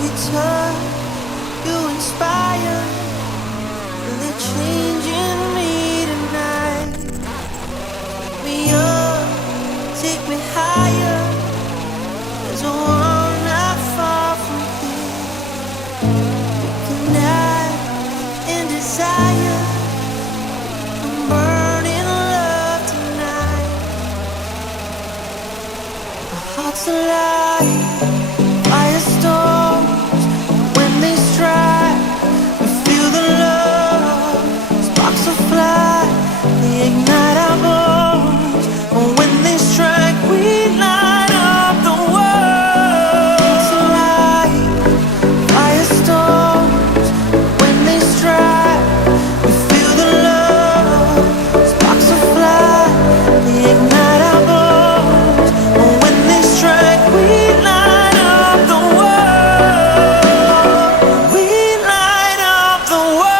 we touch, you inspire, feel it changing me tonight. Take me up, take me higher. There's a world not far from here. We connect in desire, and burn in love tonight. Our hearts alive. Firestorms, when they strike, we feel the love. Sparks will fly, they ignite our bones. And when they strike, we light up the world. It's alive. Firestorms, when they strike, we feel the love. Sparks will fly, they ignite our bones. And when they strike, we light up the world. We light up the world.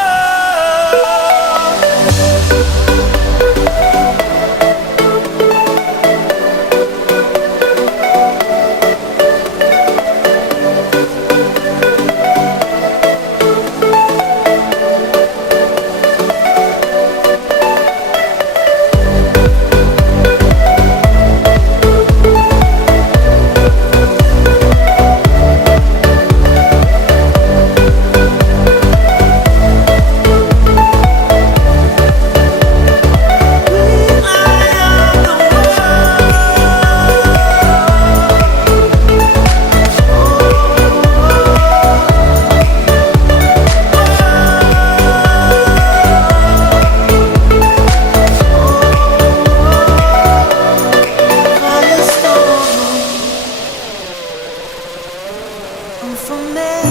I'm from there,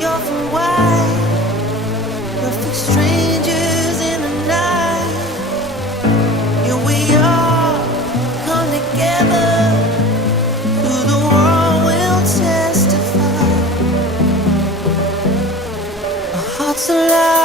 you're from why? Perfect strangers in the night. Here we are, come together. To the world we'll testify. Our hearts alive.